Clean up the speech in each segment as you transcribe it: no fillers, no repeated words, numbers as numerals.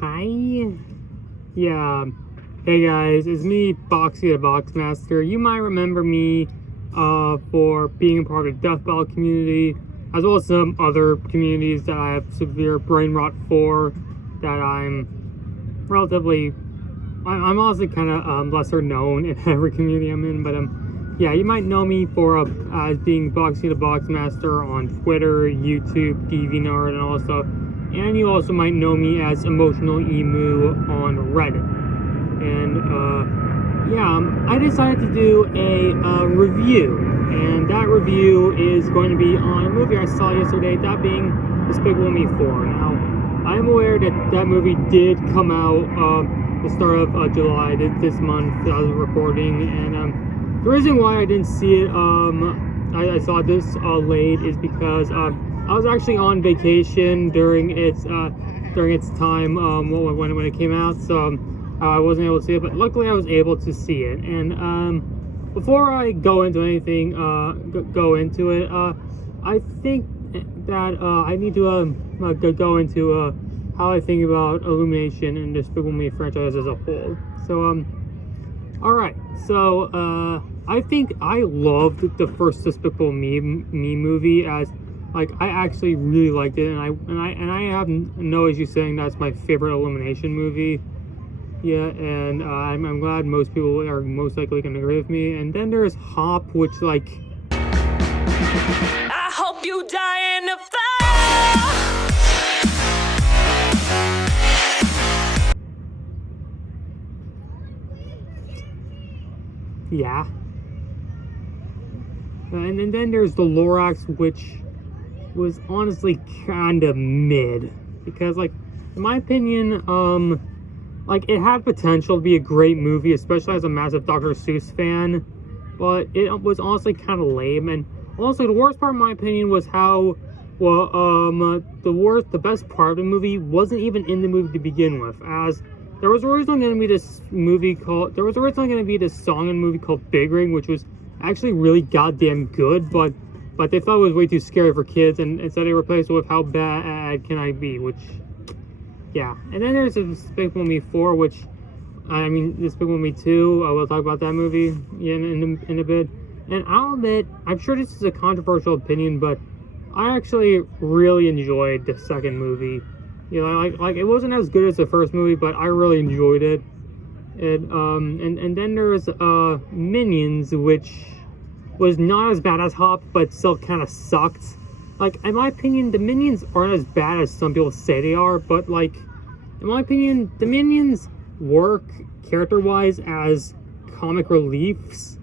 Hi. Yeah. Hey guys, it's me, Boxy the Boxmaster. You might remember me for being a part of the Death Battle community, as well as some other communities that I have severe brain rot for, that I'm honestly kind of lesser known in every community I'm in, but yeah, you might know me for as being Boxy the Boxmaster on Twitter, YouTube, DeviantArt, and you also might know me as Emotional Emu on Reddit. And I decided to do a review, and that review is going to be on a movie I saw yesterday, that being Despicable Me 4. Now, I'm aware that movie did come out the start of July this month that I was recording, and the reason why I didn't see it, I saw this late, is because I was actually on vacation during its time when it came out, so I wasn't able to see it. But luckily, I was able to see it. And before I go into anything, I think that I need to go into how I think about Illumination and Despicable Me franchise as a whole. So alright, so I think I loved the first Despicable Me movie, as like I actually really liked it, and I have no issue saying that's my favorite Illumination movie. Yeah, and I'm glad most people are most likely gonna agree with me. And then there's Hop, which like I hope you die in the fire. yeah. And then there's the Lorax, which was honestly kind of mid, because like in my opinion, like it had potential to be a great movie, especially as a massive Dr. Seuss fan, but it was honestly kind of lame. And also the worst part in my opinion was how the best part of the movie wasn't even in the movie to begin with, as there was originally going to be this song in a movie called Big Ring, which was actually really goddamn good, but they thought it was way too scary for kids, and instead they replaced it with How Bad Can I Be, which, yeah. And then there's Despicable Me 4, which, I mean, Despicable Me 2, I will talk about that movie in a bit. And I'll admit, I'm sure this is a controversial opinion, but I actually really enjoyed the second movie. You know, like it wasn't as good as the first movie, but I really enjoyed it. And then there's Minions, which was not as bad as Hop, but still kind of sucked. Like, in my opinion, the Minions aren't as bad as some people say they are, but like, in my opinion, the Minions work character-wise as comic reliefs,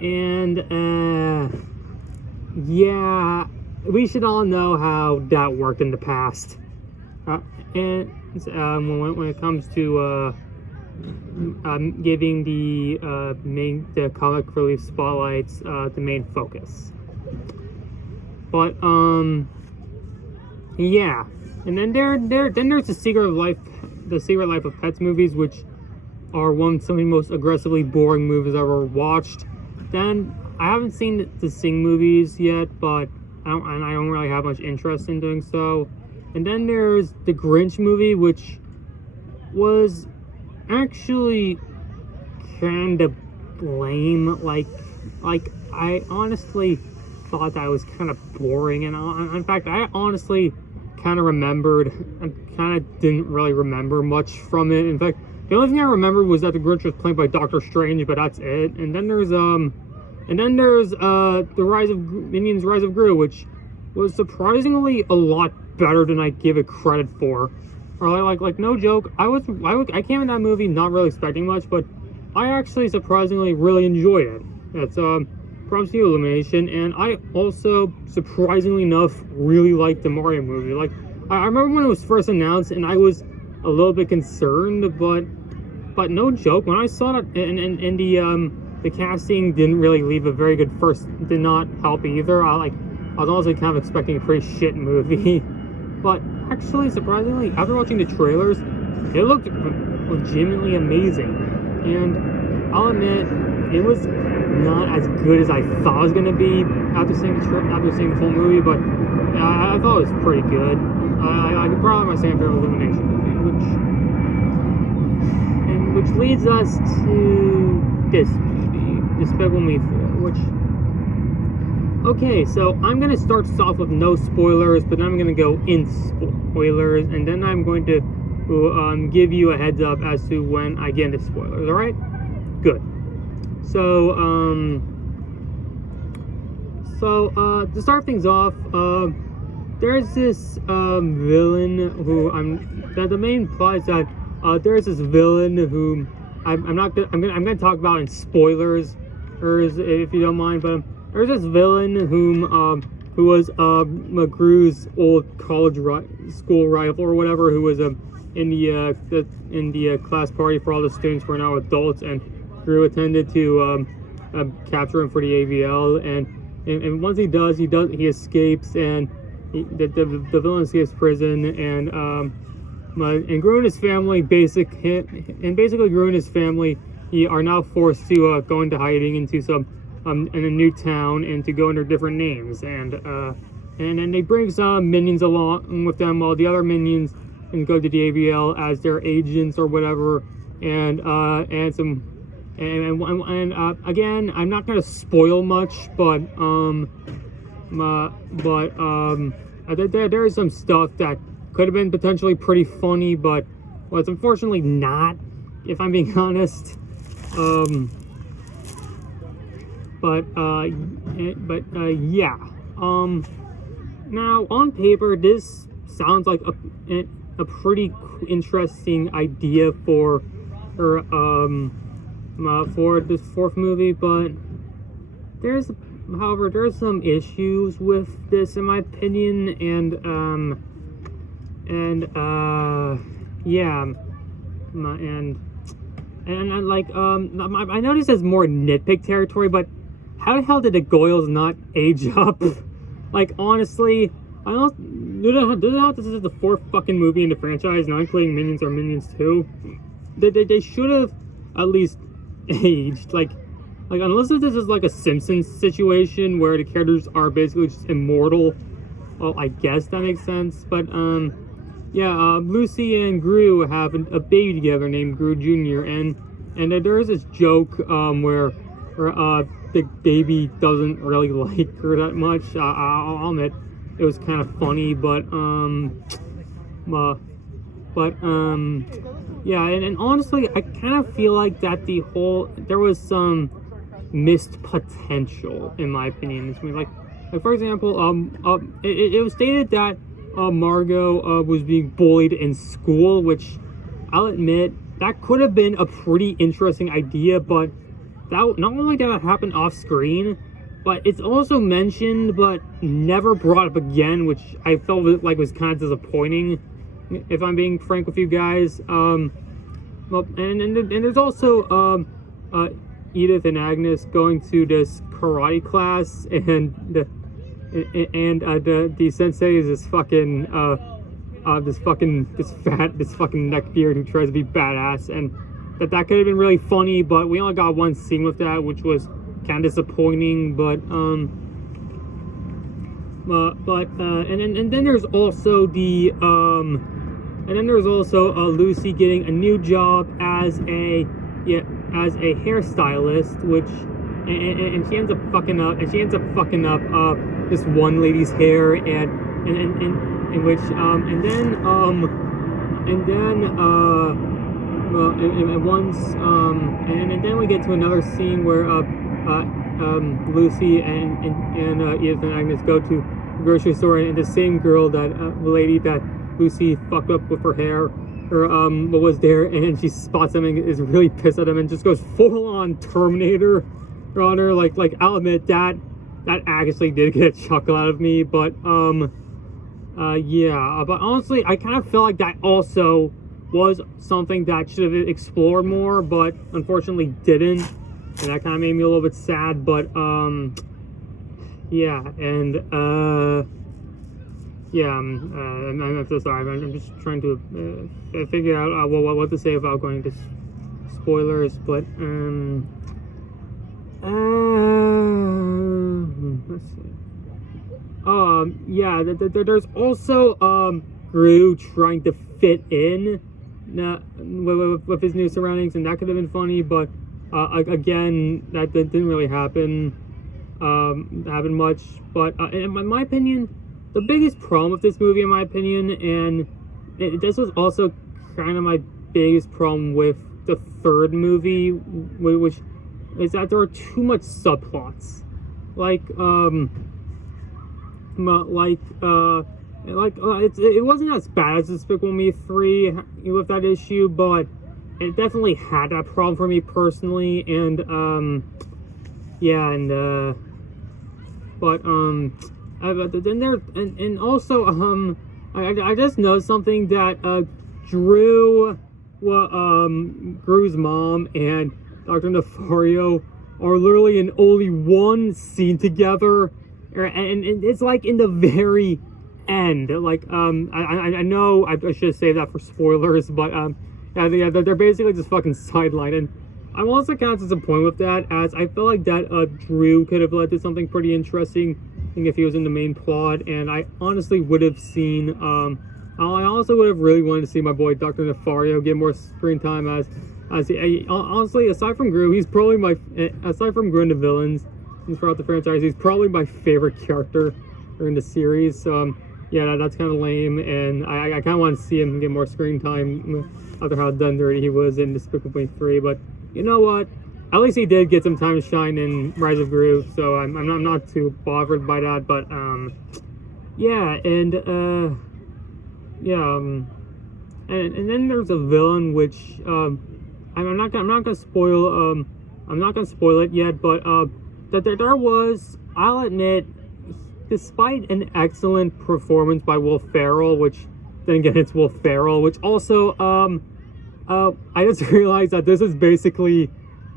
and yeah, we should all know how that worked in the past. And when it comes to giving the comic relief spotlights the main focus. But yeah, and then there's the Secret Life of Pets movies, which are some of the most aggressively boring movies I've ever watched. Then I haven't seen the Sing movies yet, but I don't really have much interest in doing so. And then there's the Grinch movie, which was actually kind of lame. Like I honestly thought that was kind of boring, and in fact I honestly kind of didn't really remember much from it. In fact, the only thing I remembered was that the Grinch was played by Doctor Strange, but that's it. And then there's the Minions Rise of Gru, which was surprisingly a lot better than I give it credit for. Or like no joke, I came in that movie not really expecting much, but I actually surprisingly really enjoyed it. That's props to you, Illumination. And I also, surprisingly enough, really liked the Mario movie. Like, I remember when it was first announced, and I was a little bit concerned, but no joke, when I saw that, and the casting didn't really leave a very good did not help either. I was honestly kind of expecting a pretty shit movie. But actually, surprisingly, after watching the trailers, it looked legitimately amazing. And I'll admit, it was not as good as I thought it was gonna be after seeing the full movie, but I thought it was pretty good. Probably my second favorite Illumination movie, which leads us to this movie, Despicable Me 4, which. Okay, so I'm gonna start this off with no spoilers, but then I'm gonna go in spoilers, and then I'm going to give you a heads up as to when I get into spoilers. All right? Good. So to start things off, there's this villain who the main plot is that there's this villain who I'm gonna talk about in spoilers, or if you don't mind, but there's this villain who was McGrew's old college school rival or whatever, who was in the class party for all the students who are now adults, and Drew attended to capture him for the AVL, and once he escapes, and the villain escapes prison, and Drew and his family basically Drew and his family are now forced to go into hiding into some in a new town, and to go under different names, and then they bring some minions along with them, while the other minions can go to the AVL as their agents or whatever, and again, I'm not gonna spoil much, but there is some stuff that could have been potentially pretty funny, but it's unfortunately not, if I'm being honest. Yeah. Now on paper, this sounds like a pretty interesting idea for this fourth movie, but there's some issues with this, in my opinion, and I noticed it's more nitpick territory, but how the hell did the Goyles not age up? Like, honestly, this is the fourth fucking movie in the franchise, not including Minions or Minions 2. They should have at least aged. Like unless this is like a Simpsons situation where the characters are basically just immortal. Well, I guess that makes sense. But Lucy and Gru have a baby together named Gru Jr. And there's this joke where the baby doesn't really like her that much. I'll admit it was kind of funny, but and honestly, I kind of feel like that there was some missed potential, in my opinion, in this movie. Like for example, it was stated that Margot was being bullied in school, which I'll admit that could have been a pretty interesting idea, but that not only did that happen off screen, but it's also mentioned but never brought up again, which I felt like was kind of disappointing, if I'm being frank with you guys. And there's also Edith and Agnes going to this karate class, and the sensei is this fucking neckbeard who tries to be badass, and that could have been really funny, but we only got one scene with that, which was kind of disappointing. But then there's also Lucy getting a new job as a hairstylist, which and she ends up fucking up this one lady's hair, and then we get to another scene where Lucy and Edith and Agnes go to the grocery store, and the same girl, the lady that Lucy fucked up with her hair, was there, and she spots them and is really pissed at them and just goes full on Terminator on her. Like I'll admit that actually did get a chuckle out of me, but but honestly, I kind of feel like that also was something that should have explored more, but unfortunately didn't, and that kind of made me a little bit sad. But I'm so sorry. I'm just trying to figure out what to say without going into spoilers. But Let's see. Yeah, there's also Gru trying to fit in with his new surroundings, and that could have been funny, but again, that didn't really happen much. But in my opinion, the biggest problem with this movie, in my opinion, and this was also kind of my biggest problem with the third movie, which is that there are too much subplots. It wasn't as bad as Despicable Me 3 with that issue, but it definitely had that problem for me personally, and then there, and also I just noticed something that Gru's mom and Dr. Nefario are literally in only one scene together, and it's like in the very end. Like I know I should say that for spoilers, but yeah, they're basically just fucking sidelined, and I'm also kind of disappointed with that, as I feel like that Drew could have led to something pretty interesting if he was in the main plot, and I honestly would have seen I also would have really wanted to see my boy Dr. Nefario get more screen time, as honestly, aside from Gru, he's probably aside from Gru and the villains throughout the franchise, he's probably my favorite character in the series. So yeah, that's kind of lame, and I kind of want to see him get more screen time after how done dirty he was in Despicable Me 3. But you know what? At least he did get some time to shine in Rise of Gru, so I'm not too bothered by that. But yeah, and and then there's a villain which I'm not gonna spoil it yet, but that there was, I'll admit, despite an excellent performance by Will Ferrell, which then again it's Will Ferrell, which also I just realized that this is basically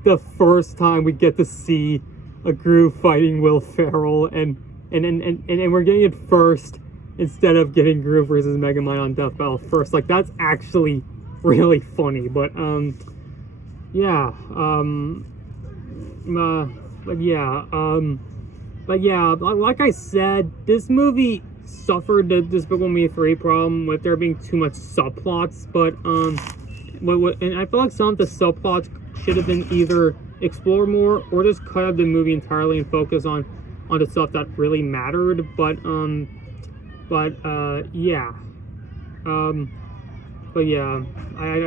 the first time we get to see a Gru fighting Will Ferrell, and we're getting it first instead of getting Gru versus Megamind on Death Battle first. Like, that's actually really funny. But like I said, this movie suffered the Despicable Me 3 problem with there being too much subplots, but and I feel like some of the subplots should have been either explored more or just cut out the movie entirely and focus on the stuff that really mattered. But I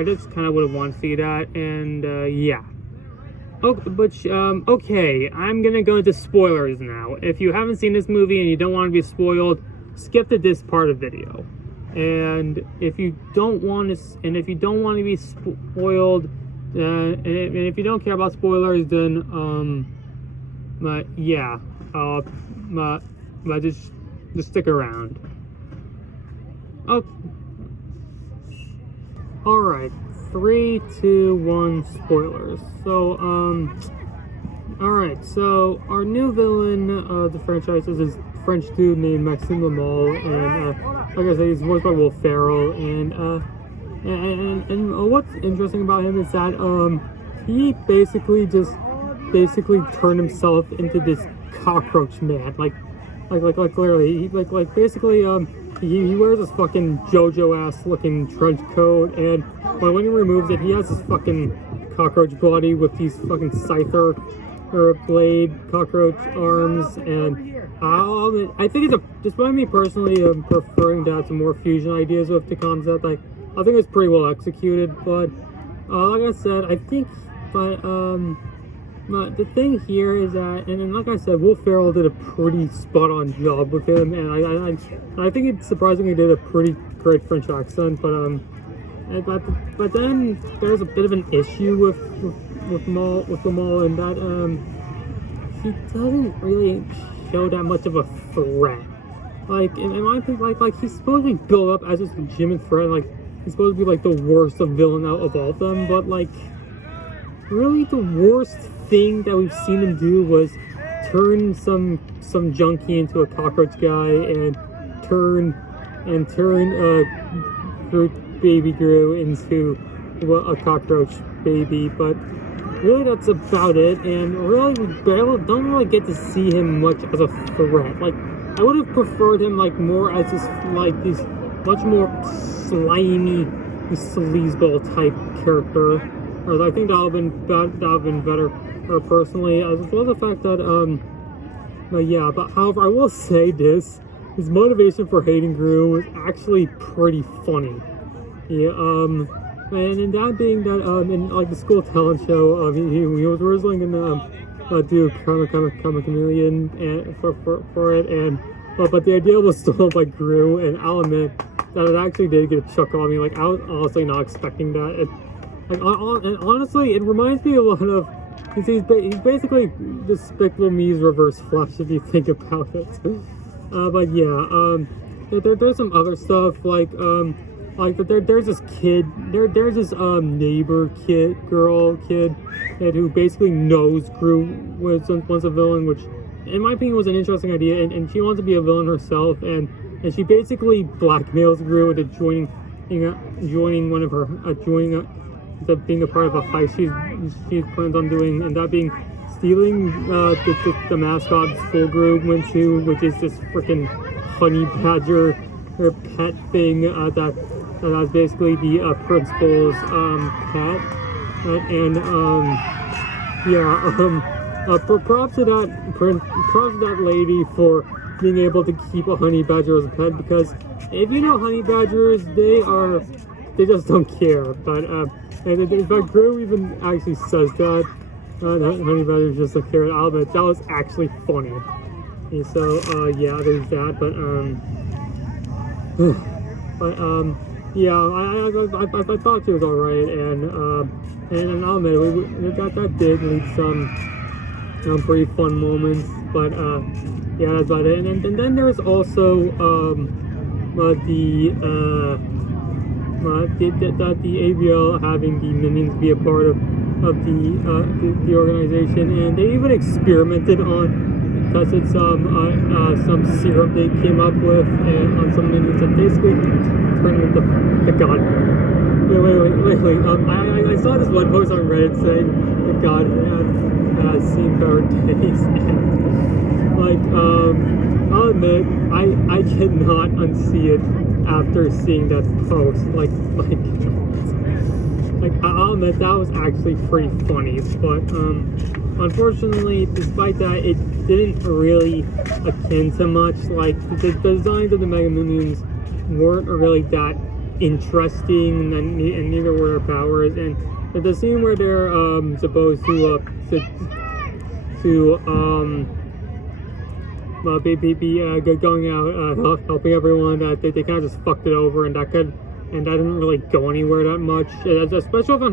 just kind of would have wanted to see that, and yeah. Okay, I'm gonna go into spoilers now. If you haven't seen this movie and you don't want to be spoiled, skip to this part of the video. And if you don't want to be spoiled, and if you don't care about spoilers, then just stick around. Oh, all right. 3, 2, 1, spoilers. So, alright, so our new villain of the franchise is this French dude named Maxime Lamal, and like I said, he's voiced by Will Ferrell, and what's interesting about him is that he basically turned himself into this cockroach man, like literally, basically he wears this fucking JoJo ass looking trench coat, and when he removes it, he has this fucking cockroach body with these fucking scyther or blade cockroach arms, and I think despite me personally preferring to have some more fusion ideas with the concept, I think it's pretty well executed. But like I said, I think the thing here is that, and like I said, Will Ferrell did a pretty spot-on job with him, and I think it surprisingly did a pretty great French accent. But then there's a bit of an issue with Lamal, in that he doesn't really show that much of a threat. Like, in my opinion, like he's supposed to be built up as this legitimate threat. Like, he's supposed to be like the worst villain out of all of them, but like, really the worst thing that we've seen him do was turn some junkie into a cockroach guy, and turn baby Gru into a cockroach baby. But really that's about it. And really, don't really get to see him much as a threat. Like, I would have preferred him like more as this like this much more slimy, sleazeball type character. Or I think that would have been better, personally, as well as the fact that but yeah. But however, I will say this: his motivation for hating Gru was actually pretty funny. Yeah. And in that being that in like the school talent show, he was originally gonna do Karma Chameleon and for it, and but the idea was stolen by Gru, and I'll admit that it actually did get a chuckle on me. Like, I was honestly not expecting that. And honestly, it reminds me a lot of. He's basically Despicable Me's reverse Flash, if you think about it. But yeah, there's some other stuff like there's this kid, there's this neighbor kid who basically knows Gru was once a villain, which in my opinion was an interesting idea, and she wants to be a villain herself, and she basically blackmails Gru into joining one of her being a part of a heist she plans on doing, and that being stealing the mascot school Gru went to, which is this freaking honey badger, her pet thing that's basically the principal's pet, props to that lady for being able to keep a honey badger as a pet, because if you know honey badgers, they just don't care. But and in fact, Gru even actually says that honey badgers just don't care. I'll admit that was actually funny. And so yeah, there's that. Yeah, I thought she was alright, and I'll admit that did lead some pretty fun moments, but yeah, that's about it. And then there's also the ABL having the minions be a part of the organization, and they even experimented on tested some syrup they came up with on some minions and basically turned into the Godhead. Wait. I saw this one post on Reddit saying the Godhead has seen better days. Like, I'll admit, I cannot unsee it after seeing that post. I'll admit that was actually pretty funny, but unfortunately, despite that, it didn't really akin to much. Like, the designs of the Mega Minions weren't really that interesting, and neither were their powers. And the scene where they're supposed to going out helping everyone, they kind of just fucked it over, and that didn't really go anywhere that much. Especially on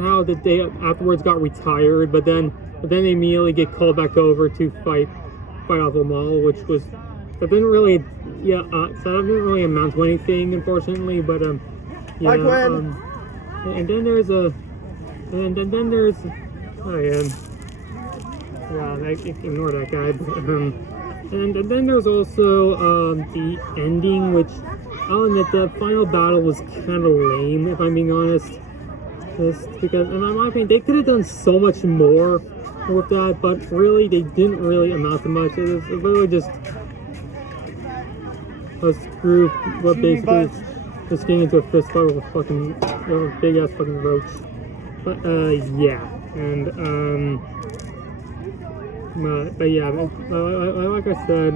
how that they afterwards got retired, but then they immediately get called back over to fight off the mall, which was that didn't really amount to anything, unfortunately. But yeah, and then there's ignore that guy. And then there's also the ending, which I'll admit the final battle was kind of lame, if I'm being honest. Just because, in my opinion, they could have done so much more with that, but really, they didn't really amount to much. It was literally just a screw, basically just getting into a fist fight with a big ass fucking roach. But yeah, and but yeah, like I said,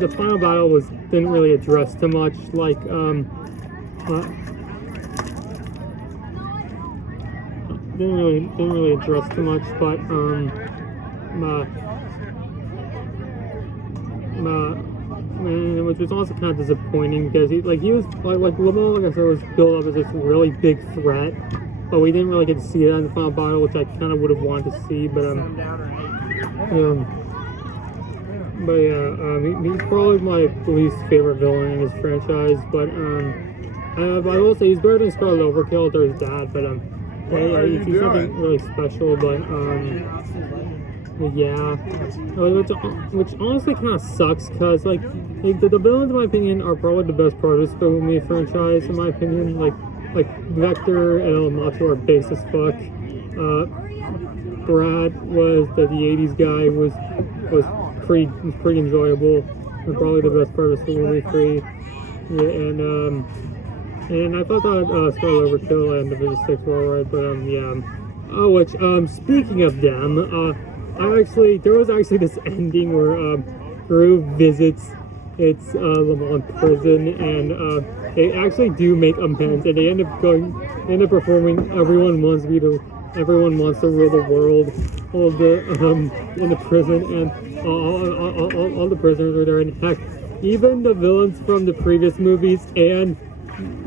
the final battle didn't really address too much, like didn't really address too much, but which was also kind of disappointing, because he was Lamar, like I said, was built up as this really big threat, but we didn't really get to see that in the final battle, which I kind of would have wanted to see. But he's probably my least favorite villain in his franchise. But I will say he's better than Scarlet Overkill or his dad. But he's something really special. But Yeah, which honestly kind of sucks because like the villains in my opinion are probably the best part of the Despicable Me franchise in my opinion. Like Vector and El Macho are base as fuck. Brad was the '80s guy was pretty enjoyable and probably the best part of Despicable Me 3. Yeah, and I thought that Star Overkill and Division 6 were alright, but yeah. Oh, which speaking of them, there was actually this ending where Gru visits its Lamont prison, and they actually do make amends, and they end up performing Everyone Wants to Rule the World, all the in the prison, and all the prisoners are there, and heck, even the villains from the previous movies, and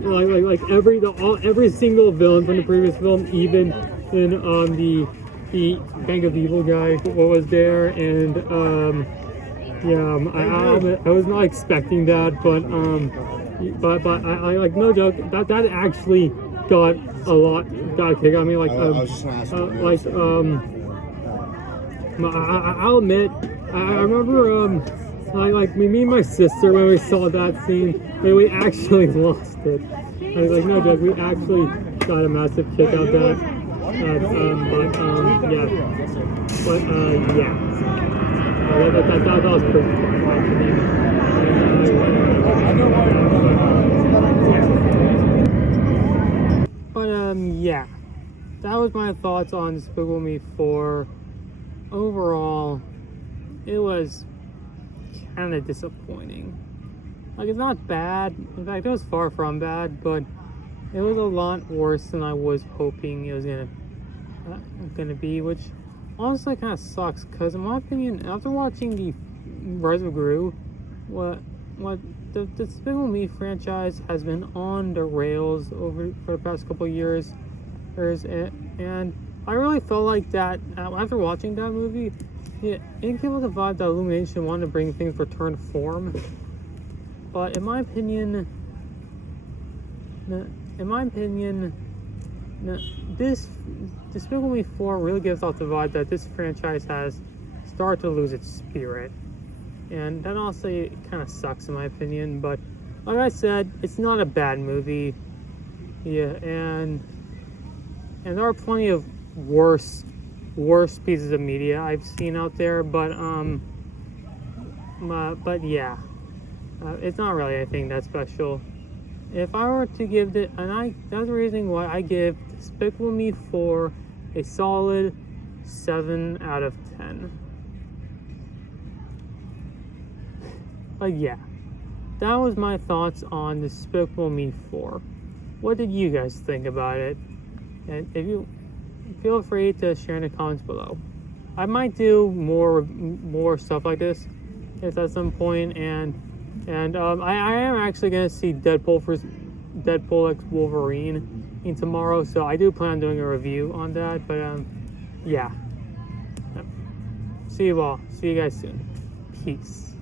like every single villain from the previous film, even in the Bank of Evil guy was there, and I was not expecting that, but I like, no joke, that actually got a kick on me. Like I was just gonna ask I'll admit, I remember like me and my sister, when we saw that scene, we actually lost it. Like no joke, we actually got a massive kick out of that. Yeah. That was pretty fun. But yeah, that was my thoughts on Despicable Me 4. Overall, it was kind of disappointing. Like, it's not bad. In fact, it was far from bad, but it was a lot worse than I was hoping it was gonna be, which honestly kind of sucks, because in my opinion, after watching the Rise of Gru, what the Despicable Me franchise has been on the rails for the past couple of years, and I really felt like that after watching that movie, it gave me the vibe that Illumination wanted to bring things return to form. But in my opinion, this Despicable Me 4 really gives off the vibe that this franchise has started to lose its spirit. And that honestly kind of sucks in my opinion, but like I said, it's not a bad movie. Yeah, and there are plenty of worse pieces of media I've seen out there, but yeah, it's not really anything that special. If I were to give it, that's the reason why I give Despicable Me 4 a solid 7 out of 10. But yeah, that was my thoughts on Despicable Me 4. What did you guys think about it? And if you feel free to share in the comments below. I might do more stuff like this at some point, and I am actually gonna see Deadpool x Wolverine tomorrow, so I do plan on doing a review on that. But yeah, see you guys soon. Peace.